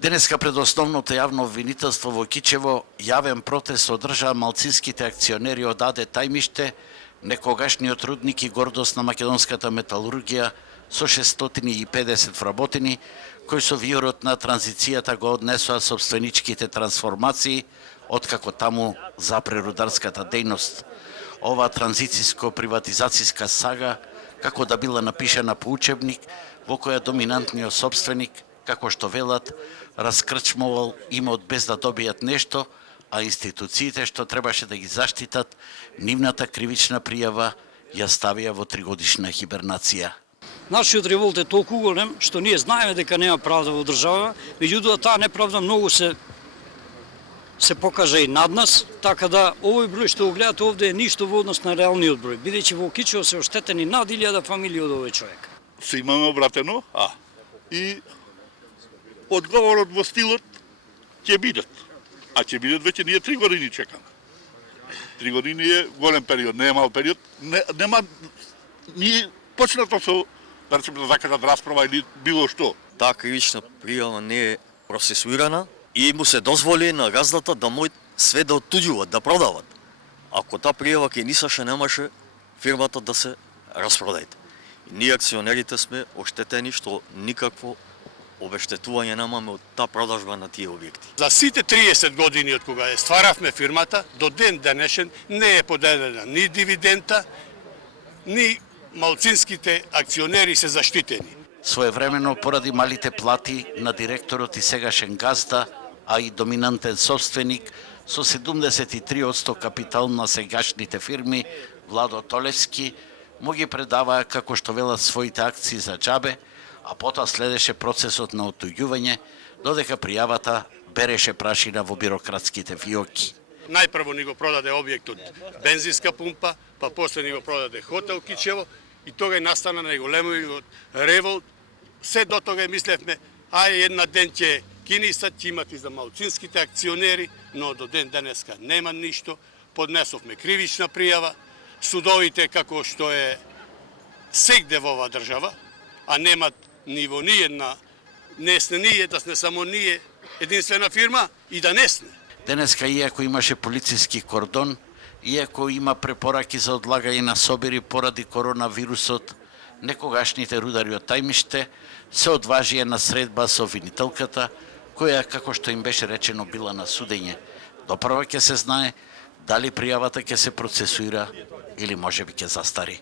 Денеска пред основното јавно обвинителство во Кичево јавен протест одржаа малцинските акционери од АД Тајмиште, некогашниот рудник и гордост на македонската металургија со 650 вработени, кои со виорот на транзицијата го однесоа собственичките трансформации, откако таму запре рударската дејност. Оваа транзициско-приватизацијска сага, како да била напишана по учебник, во која доминантниот собственик, како што велат, раскрчмувал имот без да добијат нешто, а институциите што требаше да ги заштитат, нивната кривична пријава ја ставија во 3-годишна хибернација. Нашиот револт е толку голем што ние знаеме дека нема правда во држава, меѓутоа таа неправда многу се покажа и над нас, така да овој број што го гледате овде е ништо во однос на реалниот број, бидејќи во Кичево се оштетени над 1000 фамилии од овој човек. Се имаме обратено, и одговорот во стилот ќе бидат. А ќе бидат веќе ние 3 години чекаме. 3 години е голем период, не е мал период. Нема ни почнато со да речеме да закажат расправа или било што. Таа кривична пријава не е процесуирана и му се дозволи на газдата да мој све да оттуѓуваат, да продават. Ако таа пријава ќе нисаше, немаше фирмата да се распродајте. И ние акционерите сме оштетени што никакво обештетување немаме од таа продажба на тие објекти. За сите 30 години од кога ја стваравме фирмата, до ден денешен не е подадена ни дивидента, ни малцинските акционери се заштитени. Своевремено, поради малите плати на директорот и сегашен газда, а и доминантен собственик, со 73% капитал на сегашните фирми, Владо Толевски, му ги предаваа како што велат своите акции за џабе, а потоа следеше процесот на оттуѓување, додека пријавата береше прашина во бирократските фиоки. Најпрво ни го продаде објектот бензинска пумпа, па после ни го продаде хотел Кичево и тога и настана најголемиот револт. Се до тога мислевме, една ден ќе кинисат, ќе имат и за малцинските акционери, но до ден денеска нема ништо. Поднесовме кривична пријава, судовите како што е сегде во оваа држава, а немат ни во ниједна, не сме ние, да сме само ние, единствена фирма и да не сме. Денеска, иако имаше полициски кордон, иако има препораки за одлагање на собири поради коронавирусот, некогашните рудари од Тајмиште се одважија на средба со обвинителката, која, како што им беше речено, била на судење. Допрва ќе се знае дали пријавата ќе се процесуира или можеби ќе застари.